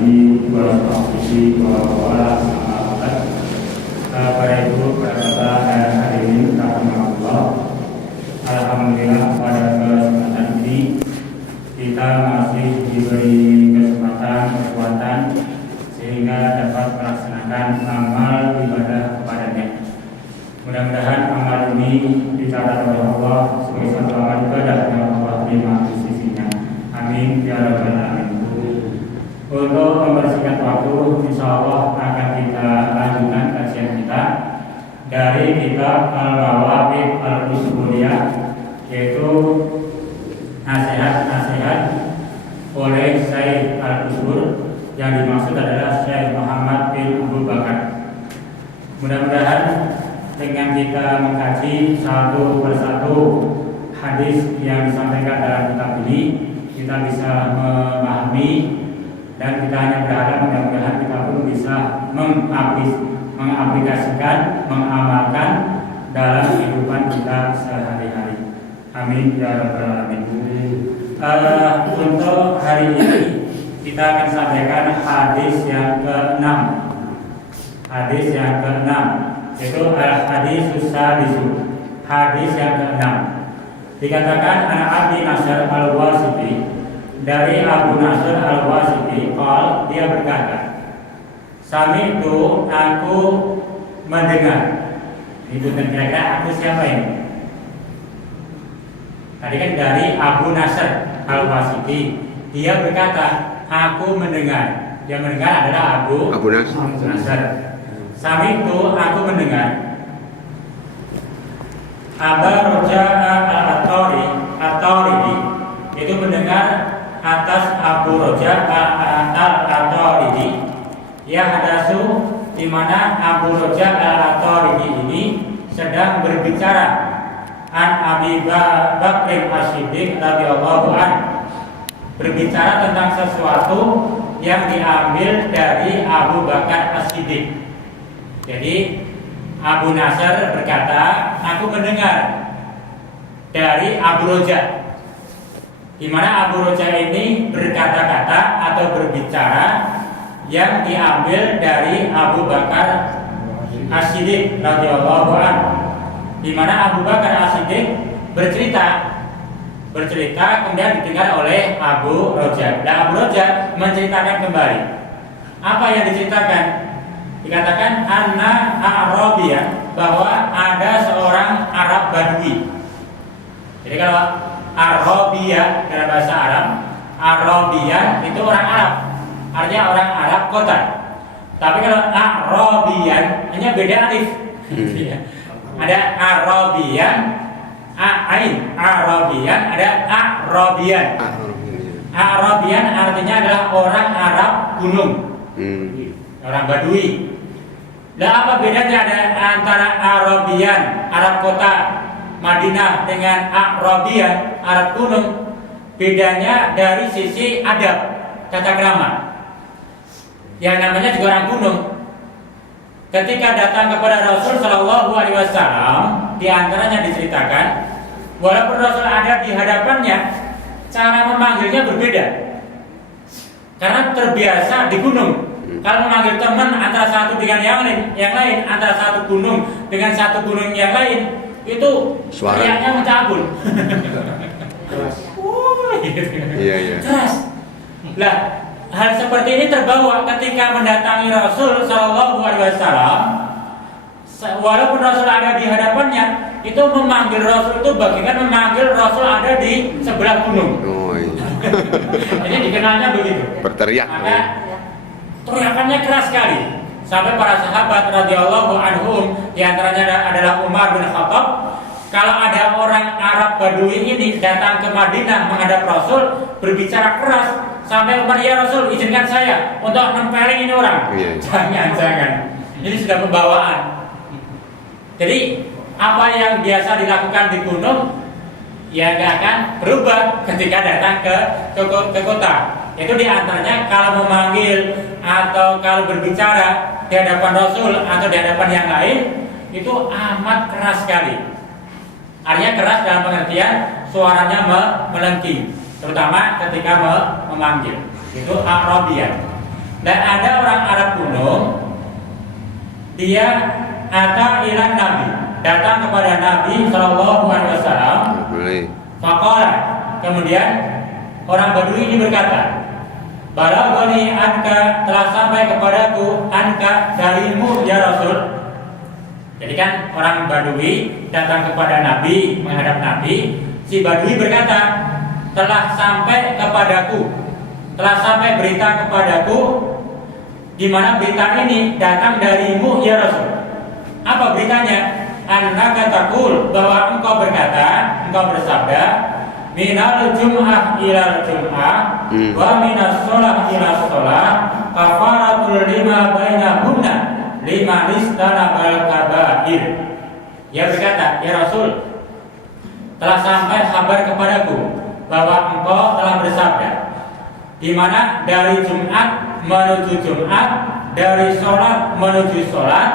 alihi wa sahbihi wa wala ma'abat. Para ibu, para bapak dan hadirin rahmatullah. Alhamdulillah pada kesempatan ini kita masih diberi kekuatan sehingga dapat melaksanakan amal ibadah kepadanya. Mudah-mudahan amal ini dicatat oleh Allah sebagai satu amal ibadah yang Allah terima di sisinya. Amin ya rabbal alamin. Untuk mempersingkat waktu, insya Allah akan kita lanjutkan kajian kita dari kitab Al-Mawaqif Al-Usuliyah, yaitu nasihat-nasihat oleh Syekh Al-Usul, yang dimaksud adalah Syekh Muhammad bin Abu Bakar. Mudah-mudahan dengan kita mengkaji satu persatu hadis yang disampaikan dalam kitab ini, kita bisa memahami dan kita hanya berharap mudah-mudahan kita pun bisa mengaplikasikan, mengamalkan dalam kehidupan kita sehari-hari. Amin ya rabbal alamin. Untuk hari ini kita akan sampaikan hadis yang ke-6. Hadis yang ke-6 yaitu hadis susadisu. Hadis yang ke-6 dikatakan anak Abi Nasr Al-Wasiti, dari Abu Nasr Al-Wasiti, dia berkata, Sami itu aku mendengar. Ibu kira-kira aku siapa ini? Tadi kan dari Abu Nasr Al-Wasiti, dia berkata, aku mendengar. Yang mendengar adalah Abu Nasr. Sami itu aku mendengar Aba Roja'a Al-Atoridi, itu mendengar atas Abu Roja Al-Atoridi, ya hadasu, di mana Abu Roja Al-Atoridi ini sedang berbicara an Abi Bakr As-Siddiq radhiyallahu anhu, berbicara tentang sesuatu yang diambil dari Abu Bakar As-Siddiq. Jadi Abu Nasr berkata, aku mendengar dari Abu Roja, di mana Abu Roja ini berkata-kata atau berbicara yang diambil dari Abu Bakar As-Siddiq radhiyallahu anhu, di mana Abu Bakar As-Siddiq bercerita kemudian didengar oleh Abu Roja. Dan Abu Roja menceritakan kembali. Apa yang diceritakan? Dikatakan anna Arabian, bahwa ada seorang Arab Badui. Jadi kalau Arabia dalam bahasa Arab, Arabian itu orang Arab, artinya orang Arab kota. Tapi kalau Arabian hanya beda alif. Ada Arabian, Ain, Arabian, ada Arabian. Arabian artinya adalah orang Arab gunung, orang Badui. Nah, apa bedanya ada antara Arabian, Arab kota Madinah, dengan Arabian, Arab gunung? Bedanya dari sisi adab, tata krama. Yang namanya juga orang gunung. Ketika datang kepada Rasul Shallallahu Alaihi Wasallam, di antaranya diceritakan, walaupun Rasul ada di hadapannya, cara memanggilnya berbeda. Karena terbiasa di gunung. Kalau memanggil teman antara satu dengan yang lain, antara satu gunung dengan satu gunung yang lain, itu teriaknya mencabul. Iya. Keras. Lah, hal seperti ini terbawa ketika mendatangi Rasul Shallallahu Alaihi Wasallam. Walaupun Rasul ada di hadapannya, itu memanggil Rasul itu bagaikan memanggil Rasul ada di sebelah gunung. Oh iya. Jadi dikenalnya begitu. Berteriak. Maka teriakannya keras sekali. Sampai para sahabat radhiyallahu anhum, di antaranya adalah Umar bin Khattab, kalau ada orang Arab Badui ini datang ke Madinah menghadap Rasul, berbicara keras, sampai Umar, ya Rasul, izinkan saya untuk nempelin ini orang. Jangan. Ini sudah pembawaan. Jadi apa yang biasa dilakukan di gunung, ya nggak akan berubah ketika datang ke kota. Itu diantaranya kalau memanggil atau kalau berbicara di hadapan Rasul atau di hadapan yang lain, itu amat keras sekali. Artinya keras dalam pengertian suaranya melengking, terutama ketika memanggil. Itu Arabian. Dan ada orang Arab kuno, dia ila Nabi, datang kepada Nabi Shallallahu Alaihi Wasallam. Faqala, kemudian orang Badui ini berkata, Balaghani anka, telah sampai kepadaku anka darimu ya Rasul. Jadi kan orang Badui datang kepada Nabi, menghadap Nabi. Si Badui berkata, telah sampai kepadaku, telah sampai berita kepadaku, di mana berita ini datang darimu ya Rasul. Apa beritanya? Annaka taqul, bahwa engkau berkata, engkau bersabda, minal jum'ah ilal jum'ah wa minas sholah ilal sholah kafaratul lima bainahunna lima nistanabal kabair. Dia berkata, ya Rasul, telah sampai kabar kepadaku bahwa engkau telah bersabda, di mana dari Jumat menuju Jumat, dari sholat menuju sholat,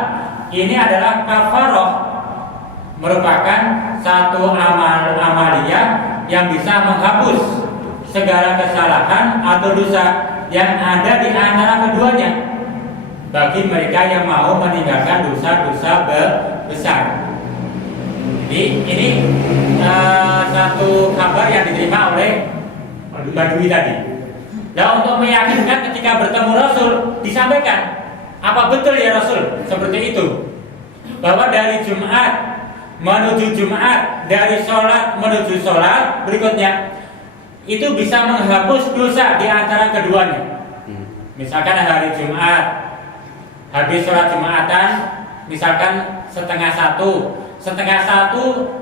ini adalah kafaroh, merupakan satu amaliyah yang bisa menghapus segala kesalahan atau dosa yang ada di antara keduanya bagi mereka yang mau meninggalkan dosa-dosa besar. Jadi ini satu kabar yang diterima oleh Badui tadi. Nah, untuk meyakinkan ketika bertemu Rasul disampaikan, apa betul ya Rasul seperti itu, bahwa dari Jumat menuju Jumat, dari sholat menuju sholat berikutnya, itu bisa menghapus dosa di antara keduanya. Misalkan hari Jumat, habis sholat Jumatan, misalkan setengah satu,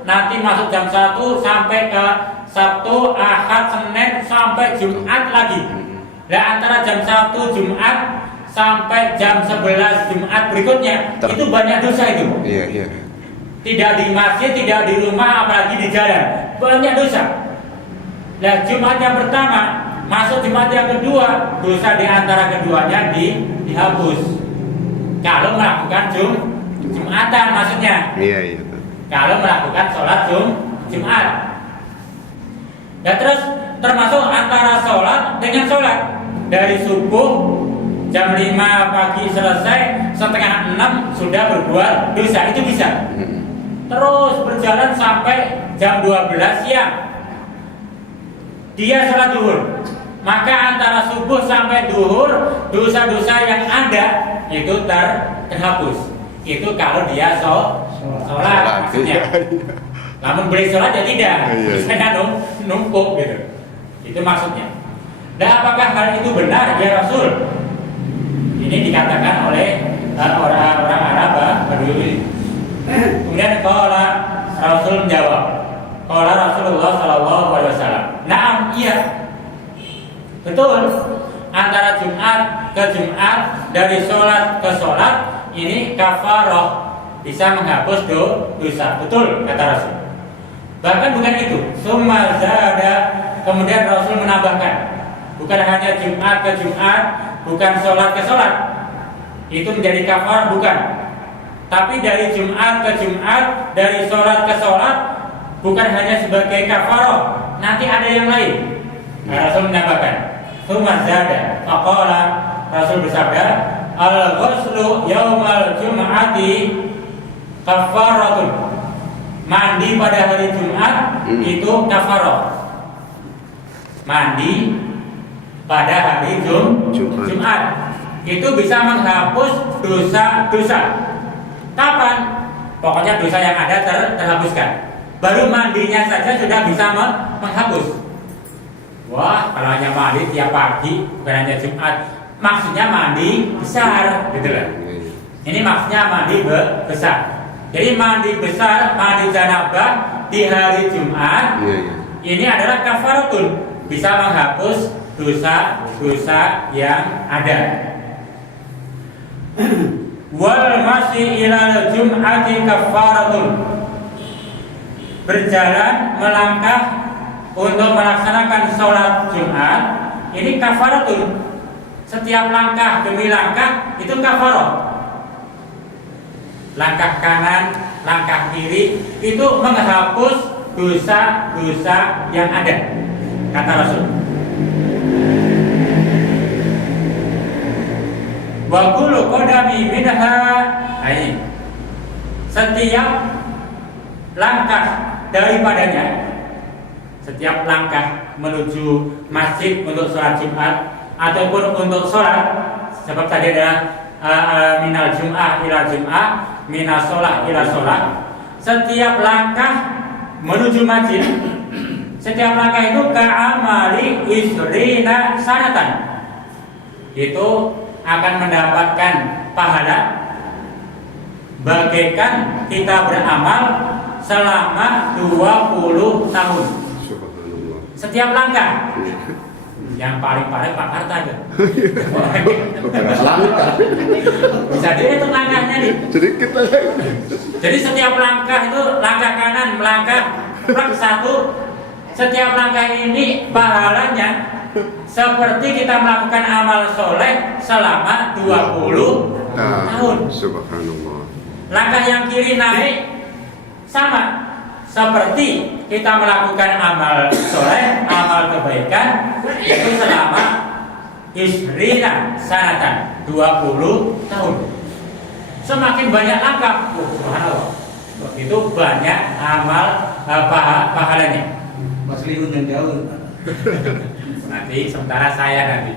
nanti masuk jam 1 sampai ke Sabtu, Ahad, Senin sampai Jumat lagi. Dan antara jam 1 Jumat sampai jam 11 Jumat berikutnya, itu banyak dosa itu. Iya. Tidak di masjid, tidak di rumah, apalagi di jalan, banyak dosa. Nah, Jumat yang pertama masuk Jumat yang kedua, dosa di antara keduanya dihapus. Kalau melakukan Jumatan maksudnya. Iya. Kalau melakukan sholat Jumat. Dan terus termasuk antara sholat dengan sholat, dari subuh jam 5 pagi selesai, setengah 6 sudah berbuat dosa, itu bisa. Terus berjalan sampai jam 12 siang, dia sholat duhur, maka antara subuh sampai duhur, dosa-dosa yang ada itu terhapus. Itu kalau dia sholat maksudnya. Namun boleh sholat ya tidak, misalnya numpuk gitu. Itu maksudnya. Dan apakah hal itu benar ya Rasul? Ini dikatakan oleh orang-orang Arab Badui. Kemudian qala Rasul menjawab, qala Rasulullah sallallahu alaihi wasallam, "Na'am, iya. Betul. Antara Jumat ke Jumat, dari sholat ke sholat, ini kafaroh, bisa menghapus dosa." Betul kata Rasul. Bahkan bukan itu, summa zada, kemudian Rasul menambahkan, bukan hanya Jumat ke Jumat, bukan sholat ke sholat, itu menjadi kafar, bukan. Tapi dari Jumat ke Jumat, dari sholat ke sholat, bukan hanya sebagai kafaroh, nanti ada yang lain. Rasul menambahkan, summa zada, faqala, Rasul bersabda, al-ghuslu yaumal jum'ati kafaratun. Mandi pada hari Jumat itu kafaroh. Mandi pada hari Jumat itu bisa menghapus dosa-dosa. Kapan? Pokoknya dosa yang ada terhapuskan. Baru mandinya saja sudah bisa menghapus. Wah, kalau hanya mandi tiap pagi, bukan hanya Jumat, maksudnya mandi besar, gitu lah. Ini maksudnya mandi besar. Jadi mandi besar, mandi janabah di hari Jumat, ini adalah kafaratun, bisa menghapus dosa-dosa yang ada. Wal masyi ilal jum'ati kafaratun, berjalan melangkah untuk melaksanakan sholat Jumat, ini kafaratun. Setiap langkah demi langkah itu kafarah. Langkah kanan, langkah kiri itu menghapus dosa-dosa yang ada, kata Rasul. Wa kullu qadami minha ai. Setiap langkah daripadanya, setiap langkah menuju masjid untuk sholat Jumat ataupun untuk sholat, sebab tadi ada minal Jum'ah ila Jum'ah, minas sholat ila sholat. Setiap langkah menuju masjid, setiap langkah itu ka'amali isrina sanatan, itu akan mendapatkan pahala bagaikan kita beramal selama 20 tahun. Subhanallah. Setiap langkah. Yang paling parah Pak Karta aja. Bisa dihitung langkahnya nih. Sedikit aja. Jadi setiap langkah itu langkah kanan, melangkah plak satu. Setiap langkah ini pahalanya seperti kita melakukan amal soleh selama 20 tahun. Subhanallah. Langkah yang kiri naik sama seperti kita melakukan amal soleh, amal kebaikan itu selama isrina sanatan 20 tahun. Semakin banyak langkah, subhanallah, begitu banyak amal pahalanya. Mas Liun yang jauh. Nanti sementara saya nanti.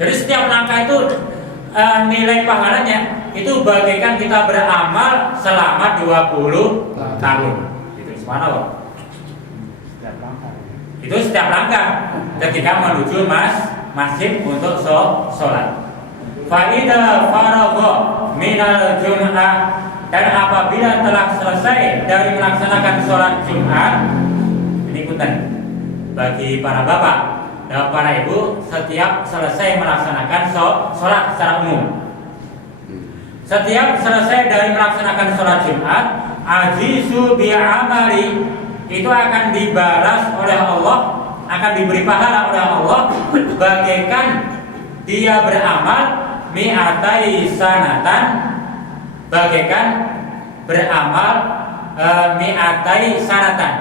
Jadi setiap langkah itu nilai pahalanya itu bagaikan kita beramal selama 20 tahun. Itu subhanallah. Setiap langkah. Itu setiap langkah ketika menuju masjid untuk sholat. Fa idza faragha minal jum'ah, dan apabila telah selesai dari melaksanakan sholat Jumat, ini punten bagi para bapak dan para ibu, setiap selesai melaksanakan sholat secara umum, setiap selesai dari melaksanakan sholat Jumat, ajizu bi'amali, itu akan dibalas oleh Allah, akan diberi pahala oleh Allah bagaikan dia beramal mi'atai sanatan, bagaikan beramal mi'atai sanatan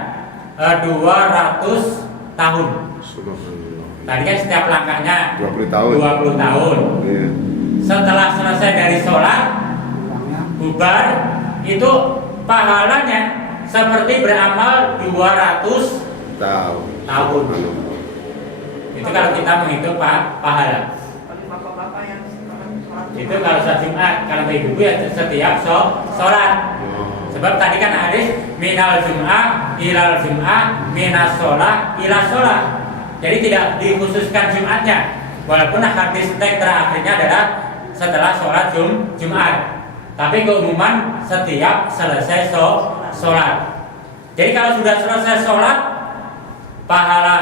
200 tahun. Subhanallah. Tadi kan setiap langkahnya 20 tahun. 20 tahun. Iya. Setelah selesai dari sholat bubar, itu pahalanya seperti beramal 200 Tahun. tahun. Subhanallah. Itu kalau kita menghitung pahala. Bapak-bapak yang sholat Itu kalau sholat Jumat, kalau ibu ya setiap sholat. Sebab tadi kan hadis minal Jum'ah ilal Jum'ah, minas sholat ila sholat. Jadi tidak dikhususkan Jumatnya. Walaupun hadis teks terakhirnya adalah setelah sholat Jumat. Tapi keumuman setiap selesai sholat. Jadi kalau sudah selesai sholat, pahala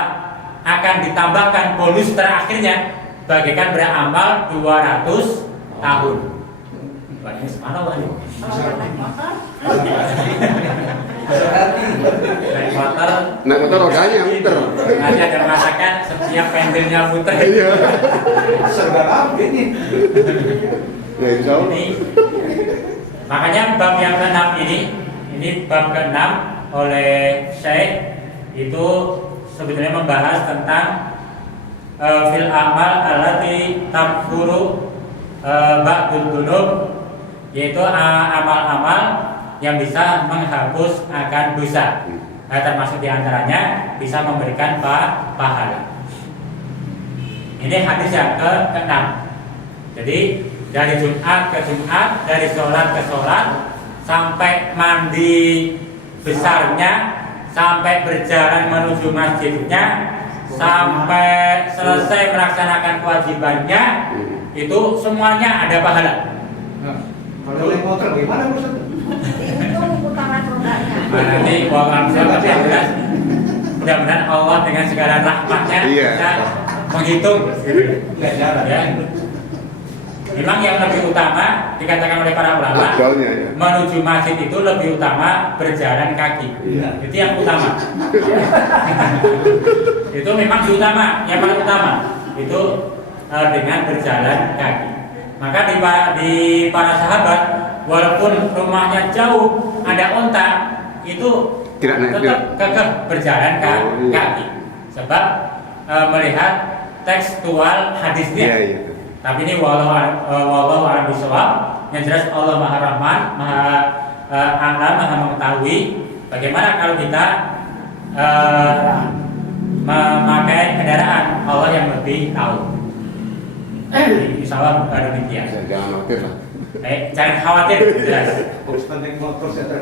akan ditambahkan bonus terakhirnya bagaikan beramal 200 tahun. Banyak subhanallah. Naik motor. Nah, kata roganya muter. Nanti ada merasakan setiap pendelnya muter. Iya. Serba apa ini? Ya, insya Allah. Ini makanya bab yang ke-6 ini bab ke-6 oleh Syekh itu sebetulnya membahas tentang fil amal allati tamfuru ba'dud dunub, yaitu amal-amal yang bisa menghapus akan dosa. Termasuk diantaranya bisa memberikan pahala. Ini hadis yang ke-6. Jadi dari Jumat ke Jumat, dari sholat ke sholat, sampai mandi besarnya, sampai berjalan menuju masjidnya, sampai selesai melaksanakan kewajibannya, itu semuanya ada pahala. Nah, kalau naik motor gimana Ustaz? itu putaran rodanya. Nanti bahwa siapa yang jelas, mudah-mudahan Allah dengan segala rahmatnya Iya. bisa menghitung. Nggak jalan. Ya. Memang yang lebih utama dikatakan oleh para ulama, Afdalnya, ya. menuju masjid itu lebih utama berjalan kaki. Iya. Itu yang utama. Itu memang utama, yang paling utama itu dengan berjalan kaki. Maka di para sahabat, walaupun rumahnya jauh, ada onta, itu Tidak naik, tetap kekeh berjalan iya. kaki. Sebab melihat tekstual hadisnya. Iya, iya. Tapi ini wallahu a'lam bishawab. Yang jelas Allah Maha Rahman, Maha Alam, Maha mengetahui. Bagaimana kalau kita memakai kendaraan, Allah yang lebih tahu. Insya Allah demikian. Jangan khawatir lah. Jangan khawatir. Jelas. Penting motor saya.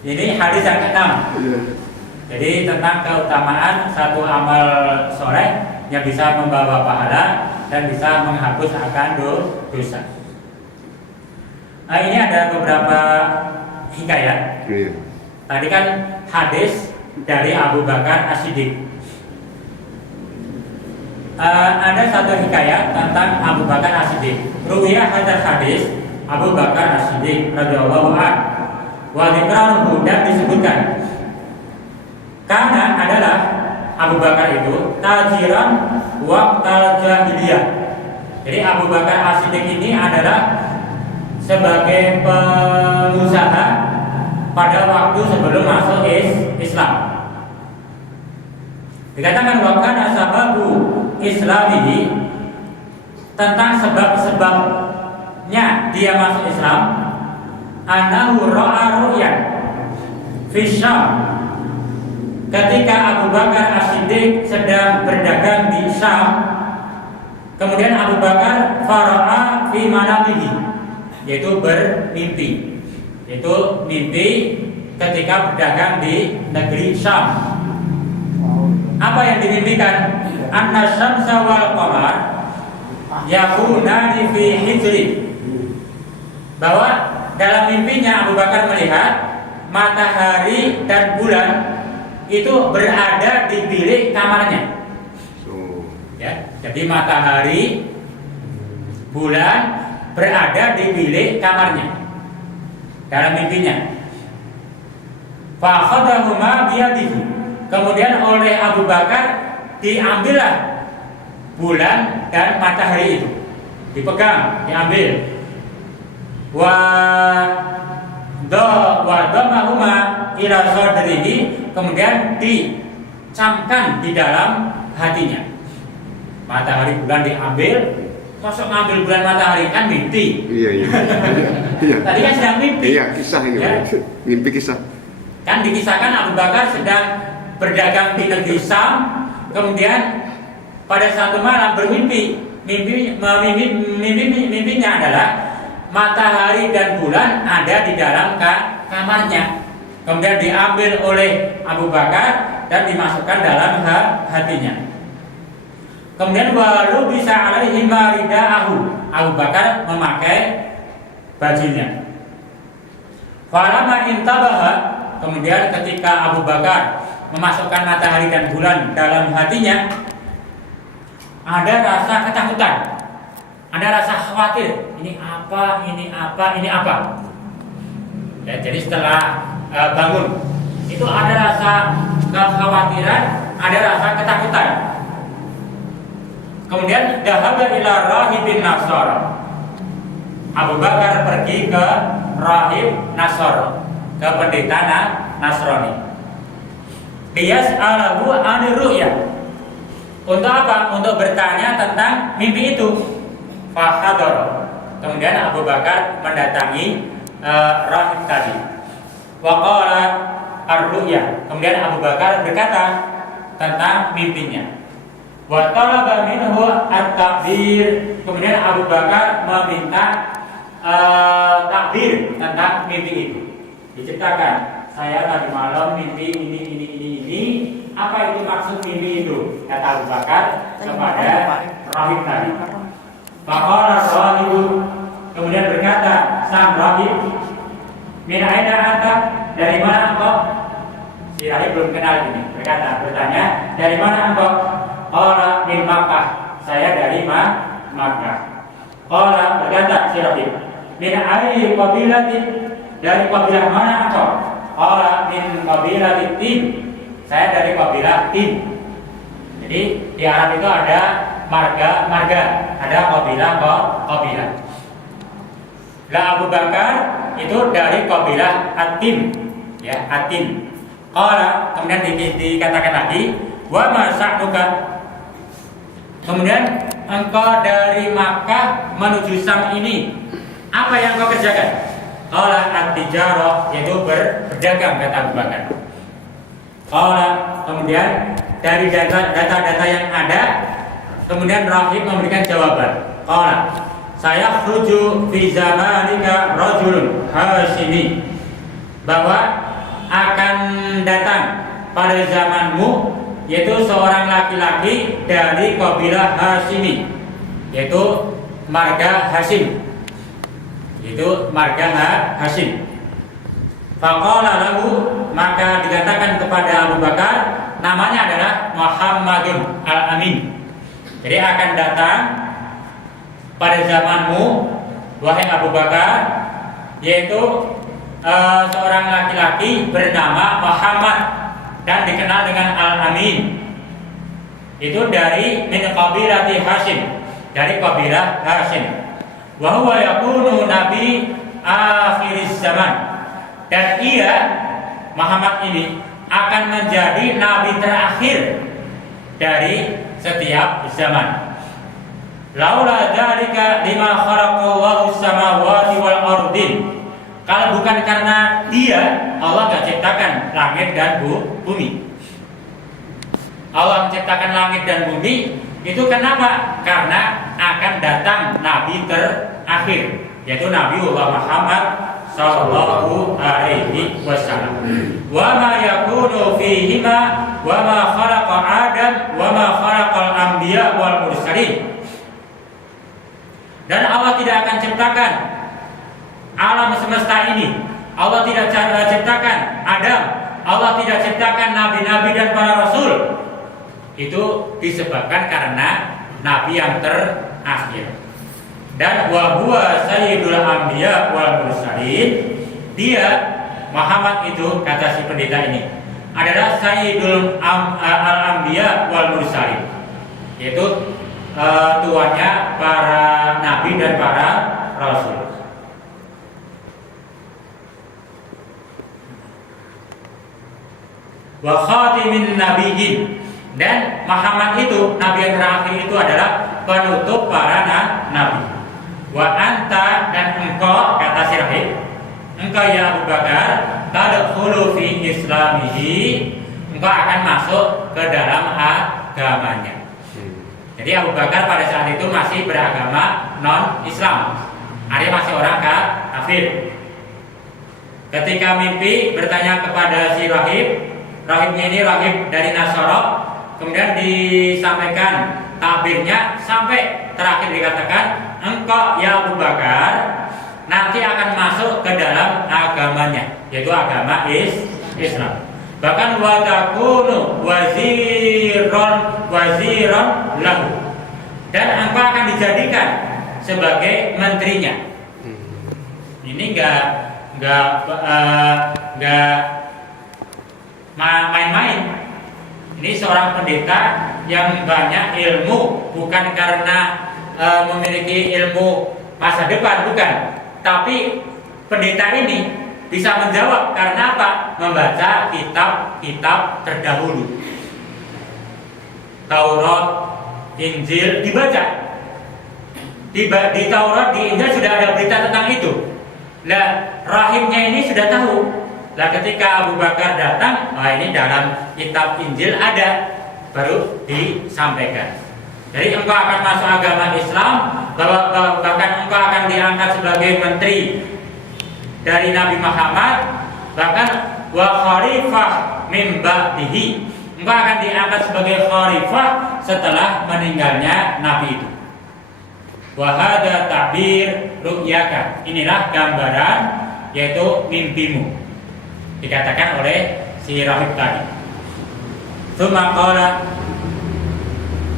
Ini hadis yang ke-6. Jadi tentang keutamaan satu amal soleh yang bisa membawa pahala dan bisa menghapus akan dosa. Nah, ini ada beberapa hikayat. Iya. Tadi kan hadis dari Abu Bakar As-Siddiq. Ada satu hikayat tentang Abu Bakar As-Siddiq. Ruwiyah hadis hadis Abu Bakar As-Siddiq radhiyallahu anhu. Wa dzikrahu, dan disebutkan karena adalah Abu Bakar itu tajiran waqtal jahiliyah. Jadi Abu Bakar As-Siddiq ini adalah sebagai pengusaha pada waktu sebelum masuk Islam. Dikatakan wakana sababu islamihi, tentang sebab-sebabnya dia masuk Islam, annahu ra'a ru'yan fi Syam, ketika Abu Bakar As-Siddiq sedang berdagang di Syam. Kemudian Abu Bakar fara'a fi manamihi, yaitu bermimpi, yaitu mimpi ketika berdagang di negeri Syam. Apa yang dimimpikan? Anna syamsa wal qamar yakunani fi hijri, bahwa dalam mimpinya Abu Bakar melihat matahari dan bulan itu berada di bilik kamarnya. Ya, jadi matahari, bulan berada di bilik kamarnya dalam mimpinya. Fa khadahuma biyadihi, kemudian oleh Abu Bakar diambillah bulan dan matahari itu, dipegang, diambil. Wa damahuma ila sadrihi, kemudian dicamkan di dalam hatinya. Matahari bulan diambil, masuk ngambil bulan matahari, kan mimpi. Iya. Iya. Tadi kan sedang mimpi. Iya, kisah ini. Ya. Mimpi kisah. Kan dikisahkan Abu Bakar sedang berdagang di negeri Syam, kemudian pada satu malam bermimpi. Mimpinya adalah matahari dan bulan ada di dalam kamarnya. Kemudian diambil oleh Abu Bakar dan dimasukkan dalam hatinya. Kemudian walu bisa alaihi maridaahu, Abu Bakar memakai bajunya. Falamma intabaha, kemudian ketika Abu Bakar memasukkan matahari dan bulan dalam hatinya, ada rasa ketakutan, ada rasa khawatir. Ini apa? Ya, jadi setelah bangun itu ada rasa kekhawatiran, ada rasa ketakutan. Kemudian dhahaba ila rahibin Nasara, Abu Bakar pergi ke rahib Nasara, ke pendeta Nasrani. Yas'alahu 'anir ru'ya. Untuk apa? Untuk bertanya tentang mimpi itu. Fahadar. Kemudian Abu Bakar mendatangi rahib tadi. Wa qala ar-ru'ya. Kemudian Abu Bakar berkata tentang mimpinya. Wa talaba minhu at-takbir. Kemudian Abu Bakar meminta takbir tentang mimpi itu. Diceritakan, saya tadi malam mimpi ini. Apa itu maksud mimpi itu? Kata Abu Bakar kepada rahib tadi. Faqala rahibu, kemudian berkata sang rahib, min aina anta, dari mana engkau? Si rahib belum kenal ini. Bertanya, dari mana engkau? Qala min Makkah, saya dari Makkah. Qala, berkata si rahib, min ayyi qabilatin, dari kabilah mana engkau? Qala min qabilatin Tin, saya dari kabilah Tin. Jadi di Arab itu ada marga, ada kabilah. Lah Abu Bakar itu dari kabilah Atim, ya, Atim. Qala, kemudian dikatakan lagi, wa ma sa'nuka, Kemudian engkau dari Makkah menuju Syam ini, apa yang kau kerjakan? Qala at-tijarah, yaitu berdagang, kata Abu Bakar. Qala, kemudian dari data-data yang ada, kemudian Rahib memberikan jawaban. Qala, saya khruju fi zamanika rajulun Hashimi, bahwa akan datang pada zamanmu yaitu seorang laki-laki dari kabilah Hashimi, yaitu marga Hashim, yaitu marga Hashim. Faqala lahu, maka dikatakan kepada Abu Bakar, namanya adalah Muhammadun Al-Amin. Jadi akan datang pada zamanmu, wahai Abu Bakar, yaitu seorang laki-laki bernama Muhammad dan dikenal dengan Al-Amin. Itu dari min qabilati Hashim, dari kabilah Hashim. Wa huwa yakunu nabi akhiriz zaman, dan ia Muhammad ini akan menjadi nabi terakhir dari setiap zaman. Laula dzalika lima khalaqallahu samawati wal ardin, kalau bukan karena dia, Allah gak ciptakan langit dan bumi. Allah menciptakan langit dan bumi itu kenapa? Karena akan datang nabi terakhir, yaitu Nabiullah Muhammad sallallahu alaihi wasallam. Wa ma yakunu fihima wa ma khalaqa Adam wa ma khalaqal anbiya wal mursalin. Dan Allah tidak akan ciptakan alam semesta ini. Allah tidak ciptakan Adam, Allah tidak ciptakan nabi-nabi dan para rasul. Itu disebabkan karena nabi yang terakhir. Dan wa huwa sayyidul anbiya wal mursalin, dia Muhammad itu, kata si pendeta ini, adalah sayyidul al-anbiya wal mursalin, yaitu tuannya para nabi dan para rasul. Wa khatimin nabiyyin, dan Muhammad itu, nabi yang terakhir itu adalah penutup para nabi. Wa anta, dan engkau, kata si rahib, engkau ya Abu Bakar, tadkhulu fi islamihi, engkau akan masuk ke dalam agamanya. Jadi Abu Bakar pada saat itu masih beragama non-Islam, artinya masih orang kafir. Ketika mimpi bertanya kepada si rahib, rahibnya ini rahib dari Nasara, kemudian disampaikan takbirnya sampai terakhir dikatakan, engkau ya Abu Bakar nanti akan masuk ke dalam agamanya, yaitu agama Islam. Bahkan wa takunu waziron lahu, dan engkau akan dijadikan sebagai menterinya. Ini enggak main-main. Ini seorang pendeta yang banyak ilmu, bukan karena memiliki ilmu masa depan, bukan. Tapi pendeta ini bisa menjawab karena apa? Membaca kitab-kitab terdahulu. Taurat, Injil dibaca. Di Taurat, di Injil sudah ada berita tentang itu. Nah, rahibnya ini sudah tahu. Nah, ketika Abu Bakar datang, ini dalam kitab Injil ada, baru disampaikan. Jadi engkau akan masuk agama Islam, bahkan engkau akan diangkat sebagai menteri dari Nabi Muhammad, bahkan wa khalifah min ba'dihi, engkau akan diangkat sebagai khalifah setelah meninggalnya Nabi itu. Wa hada ta'bir ru'yaka, inilah gambaran, yaitu mimpimu, dikatakan oleh si rahib tadi. Tsumma qala,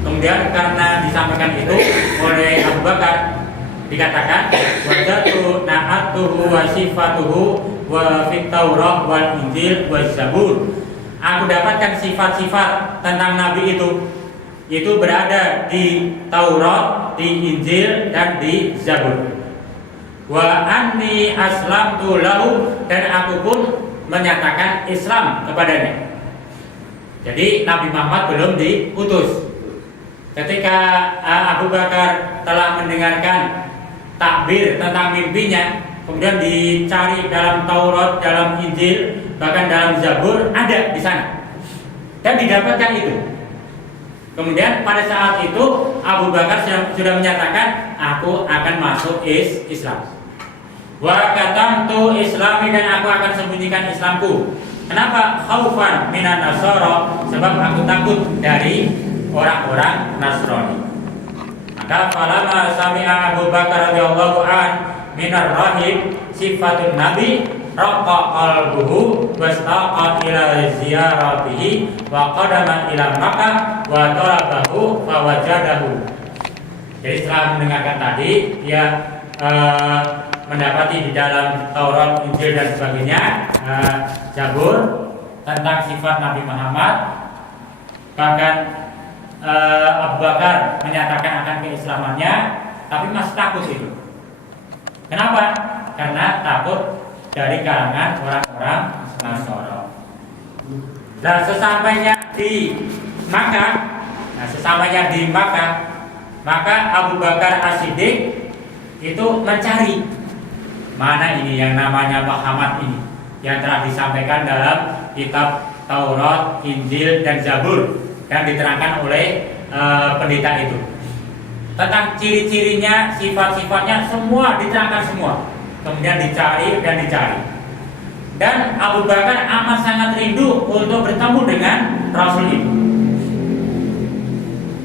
kemudian karena disampaikan itu oleh Abu Bakar, dikatakan wajatu na'atuhu wa sifatuhu wa fit Taurah wal Injil wa Zabur. Aku dapatkan sifat-sifat tentang Nabi itu berada di Taurat, di Injil, dan di Zabur. Wa anni aslamtu lahu, dan aku pun menyatakan Islam kepadanya. Jadi Nabi Muhammad belum diutus. Ketika Abu Bakar telah mendengarkan takbir tentang mimpinya, kemudian dicari dalam Taurat, dalam Injil, bahkan dalam Zabur, ada di sana dan didapatkan itu. Kemudian pada saat itu Abu Bakar sudah menyatakan, aku akan masuk Islam. Wa katamtu islami, dan aku akan sembunyikan Islamku. Kenapa? Khaufan minan nasara, sebab aku takut dari orang-orang Nasrani. Maka falama sami'a Abu Bakar radhiyallahu an minar rahib sifatun nabi raqqa qalbuhu wastaqa ila ziyaratihi wa qadama ila Makkah wa talabahu fa wajadahu. Jadi setelah mendengarkan tadi, dia mendapati di dalam Taurat, Injil dan sebagainya, Zabur tentang sifat Nabi Muhammad. Bahkan Abu Bakar menyatakan akan keislamannya, tapi masih takut itu. Kenapa? Karena takut dari kalangan orang-orang Nasara. Nah, sesampainya di Makkah, maka Abu Bakar As-Siddiq itu mencari mana ini yang namanya Muhammad ini, yang telah disampaikan dalam kitab Taurat, Injil dan Zabur, yang diterangkan oleh pendeta itu. Tentang ciri-cirinya, sifat-sifatnya semua diterangkan semua. Kemudian dicari. Dan Abu Bakar amat sangat rindu untuk bertemu dengan Rasul itu.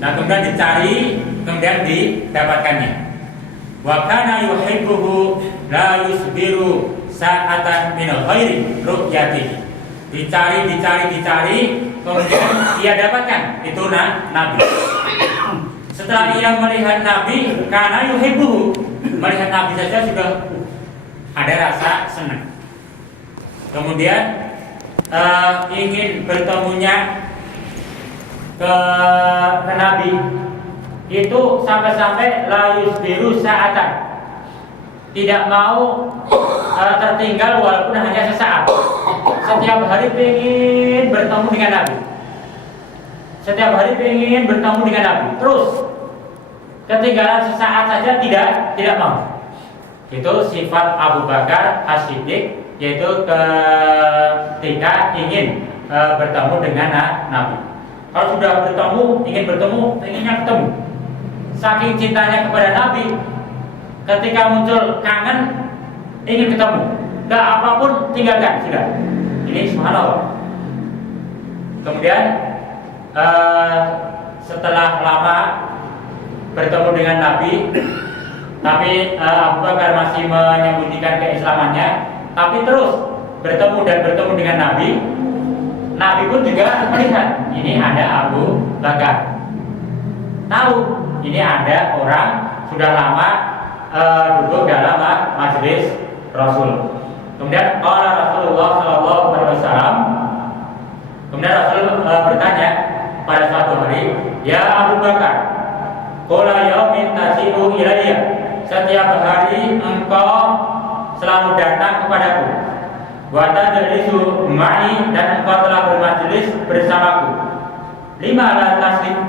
Nah, kemudian dicari, kemudian didapatkannya. Wa kana yuhibbuhu la yusbiru sa'atan min ghairi ru'yatihi. Dicari, kemudian ia dapatkan itu Nabi. Setelah ia melihat Nabi, karena yuhibbuhu, melihat Nabi saja sudah ada rasa senang. Kemudian ingin bertemunya ke Nabi itu sampai-sampai la yusbiru sa'atan, tidak mau tertinggal walaupun hanya sesaat. Setiap hari ingin bertemu dengan Nabi. Terus ketinggalan sesaat saja tidak mau. Itu sifat Abu Bakar As-Siddiq, yaitu ketika ingin bertemu dengan Nabi. Kalau sudah inginnya ketemu. Saking cintanya kepada Nabi, ketika muncul kangen, ingin ketemu. Gak apapun tinggalkan sudah. Ini subhanallah. Kemudian setelah lama bertemu dengan Nabi, tapi Abu Bakar masih menyembunyikan keislamannya, tapi terus bertemu dengan Nabi. Nabi pun juga melihat ini ada Abu Bakar, tahu ini ada orang sudah lama duduk dalam majelis Rasul. Kemudian Rasulullah Shallallahu Alaihi Wasallam, kemudian Rasul bertanya pada suatu hari, ya Abu Bakar, qala yaumin tasiru ilayya, setiap hari engkau selalu datang kepadaku. Wa tajlisu ma'i, dan engkau telah bermajelis bersamaku. Lima la taslim.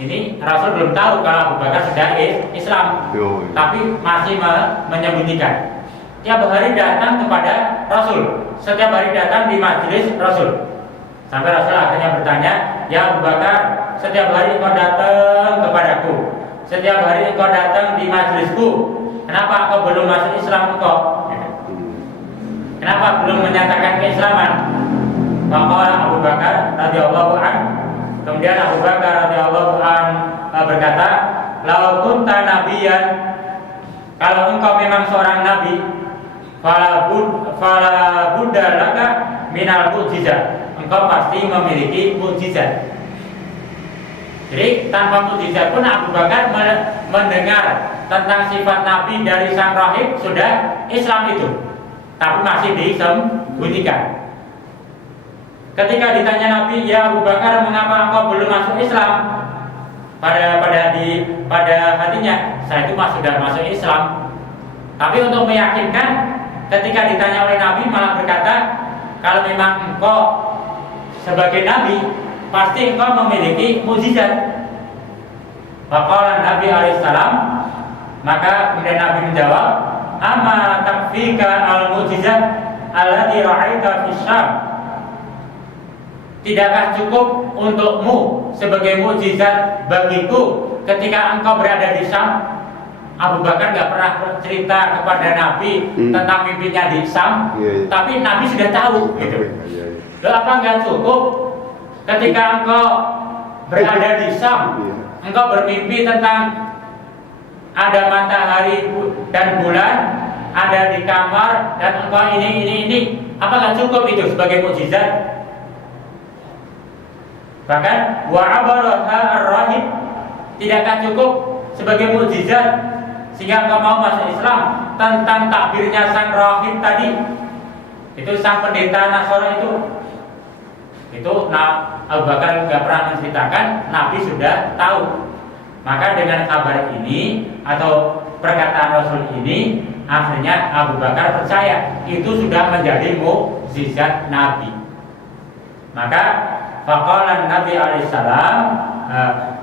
Ini Rasul belum tahu kalau Abu Bakar sudah Islam, tapi masih menyembunyikan. Tiap hari datang kepada Rasul, setiap hari datang di majelis Rasul. Sampai Rasul akhirnya bertanya, ya Abu Bakar, setiap hari engkau datang kepadaku, setiap hari engkau datang di majelisku, kenapa engkau belum masuk Islam engkau? Kenapa belum menyatakan keislaman? Maka Abu Bakar radhiyallahu an, kemudian Abu Bakar radhiyallahu an berkata, "Lau kunta nabiyyan, kalau engkau memang seorang nabi, fala budda laka minal mukjizat, engkau pasti memiliki mukjizat." Jadi tanpa mukjizat pun Abu Bakar mendengar tentang sifat nabi dari sang rahib sudah Islam itu, tapi masih disembunyikan. Ketika ditanya Nabi, ya Abu Bakar, mengapa engkau belum masuk Islam? Pada hatinya, saya itu sudah masuk Islam. Tapi untuk meyakinkan, ketika ditanya oleh Nabi malah berkata, kalau memang engkau sebagai Nabi, pasti engkau memiliki mukjizat. Nabi alaihissalam, maka kemudian Nabi menjawab, "Amma takfika al-mu'jizat allati ra'aita fis Syam?" Tidakkah cukup untukmu sebagai mukjizat bagiku ketika engkau berada di Syam? Abu Bakar nggak pernah cerita kepada Nabi tentang mimpinya di Syam, tapi Nabi sudah tahu gitu. Loh, apa nggak cukup ketika engkau berada di Syam, engkau bermimpi tentang ada matahari dan bulan ada di kamar dan engkau ini, apa nggak cukup itu sebagai mukjizat? Bahkan wa'abaraha ar-rahib, tidakkah cukup sebagai mukjizat sehingga engkau mau masuk Islam tentang takbirnya sang rahib tadi, itu sang pendeta Nasara itu Abu Bakar nggak pernah menceritakan, Nabi sudah tahu. Maka dengan kabar ini atau perkataan Rasul ini, akhirnya Abu Bakar percaya itu sudah menjadi mukjizat Nabi. Maka faqala Nabi alaihissalam,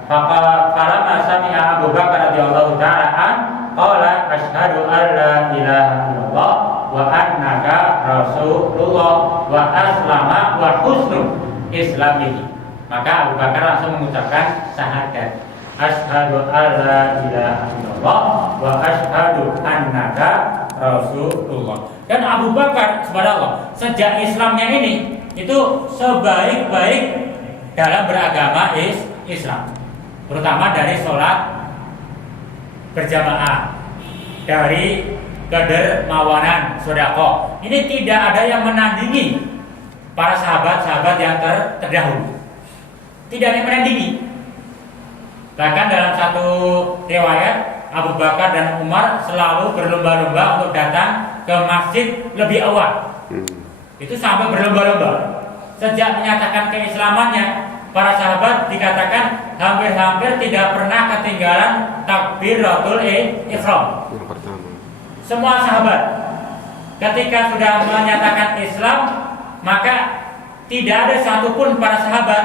falamma sami'a Abu Bakar radhiyallahu ta'ala an qala asyhadu an la ilaha illallah wa annaka rasulullah wa aslama wa husnu islamihi. Maka Abu Bakar langsung mengucapkan syahadat, asyhadu an la ilaha illallah wa asyhadu annaka rasulullah. Dan Abu Bakar subhanallah sejak Islamnya ini itu sebaik-baik dalam beragama Islam, terutama dari sholat berjamaah, dari kedermawanan, sedekah. Ini tidak ada yang menandingi para sahabat-sahabat yang terdahulu. Tidak ada yang menandingi. Bahkan dalam satu riwayat, Abu Bakar dan Umar selalu berlomba-lomba untuk datang ke masjid lebih awal. Itu sampai berlomba-lomba. Sejak menyatakan keislamannya, para sahabat dikatakan hampir-hampir tidak pernah ketinggalan takbiratul ihram. Yang pertama. Semua sahabat ketika sudah menyatakan Islam, maka tidak ada satupun para sahabat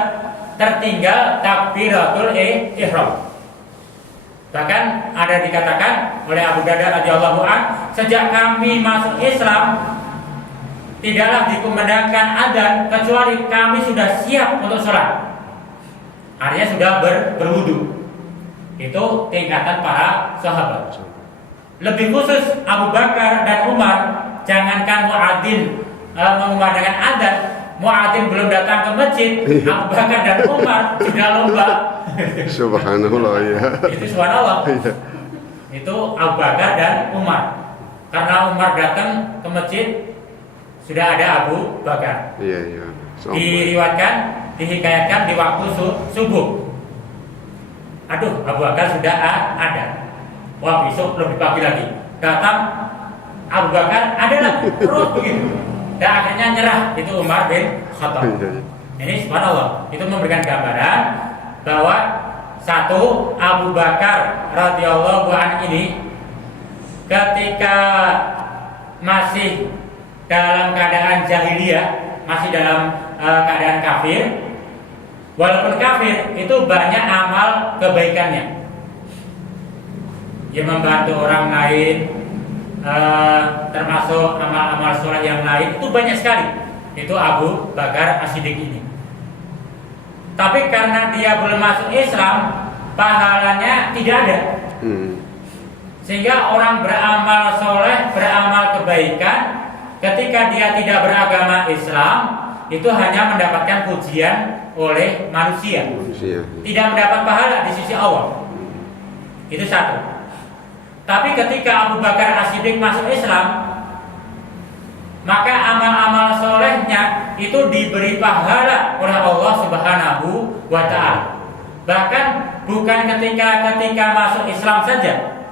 tertinggal takbiratul ihram. Bahkan ada dikatakan oleh Abu Darda radhiyallahu an, sejak kami masuk Islam tidaklah dikumandangkan adzan kecuali kami sudah siap untuk sholat. Artinya sudah berwudu. Itu tingkatan para sahabat. Lebih khusus Abu Bakar dan Umar, jangankan muadzin mengumandangkan adzan, muadzin belum datang ke masjid, Abu Bakar dan Umar sudah lomba. Subhanallah ya. Itu subhanallah. Itu Abu Bakar dan Umar. Karena Umar datang ke masjid sudah ada Abu Bakar. Iya. Diriwayatkan, dihikayatkan di waktu subuh. Aduh, Abu Bakar sudah ada. Wah, besok lebih pagi lagi. Datang Abu Bakar, ada lagi. Terus begitu. Dan akhirnya nyerah. Itu Umar bin Khattab. Ini subhanallah. Itu memberikan gambaran bahwa satu, Abu Bakar radhiyallahu anhu ini ketika masih dalam keadaan jahiliyah, masih dalam keadaan kafir, walaupun kafir itu banyak amal kebaikannya. Dia membantu orang lain, termasuk amal-amal soleh yang lain itu banyak sekali. Itu Abu Bakar As-Siddiq ini. Tapi karena dia belum masuk Islam, pahalanya tidak ada. Sehingga orang beramal soleh, beramal kebaikan, ketika dia tidak beragama Islam, itu hanya mendapatkan pujian oleh manusia. Tidak mendapat pahala di sisi Allah. Itu satu. Tapi ketika Abu Bakar As-Siddiq masuk Islam, maka amal-amal solehnya itu diberi pahala oleh Allah Subhanahu wa ta'ala. Bahkan bukan ketika masuk Islam saja.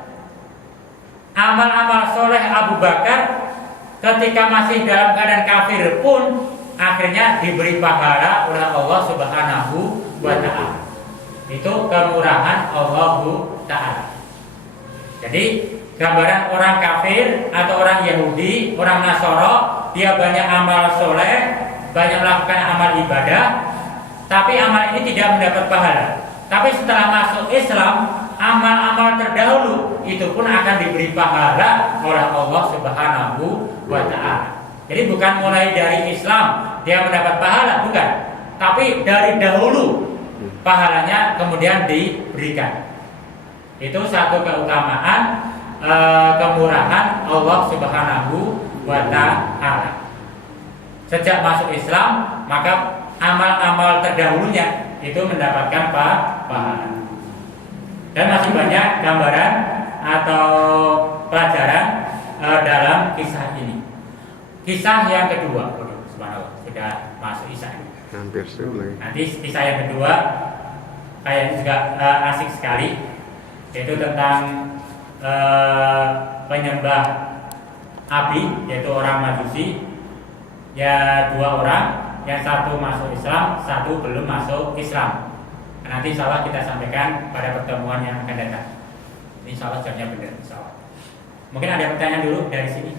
Amal-amal soleh Abu Bakar ketika masih dalam keadaan kafir pun akhirnya diberi pahala oleh Allah Subhanahu wa ta'ala. Itu kemurahan Allah ta'ala. Jadi gambaran orang kafir atau orang Yahudi, orang Nasara, dia banyak amal soleh, banyak melakukan amal ibadah, tapi amal ini tidak mendapat pahala. Tapi setelah masuk Islam, amal-amal terdahulu itu pun akan diberi pahala oleh Allah Subhanahu wa Ta'ala. Jadi bukan mulai dari Islam dia mendapat pahala, bukan, tapi dari dahulu pahalanya kemudian diberikan. Itu satu keutamaan kemurahan Allah Subhanahu wa Ta'ala. Sejak masuk Islam, maka amal-amal terdahulunya itu mendapatkan pahala. Dan masih banyak gambaran atau pelajaran dalam kisah ini. Kisah yang kedua, subhanallah, sudah masuk Isya. Hampir setiap lagi. Nanti kisah yang kedua kayaknya juga asik sekali, yaitu tentang penyembah api, yaitu orang Majusi. Ya, dua orang, yang satu masuk Islam, satu belum masuk Islam. Nanti insya Allah kita sampaikan pada pertemuan yang akan datang. Insya Allah jamnya benar, insya Allah. Mungkin ada pertanyaan dulu dari sini.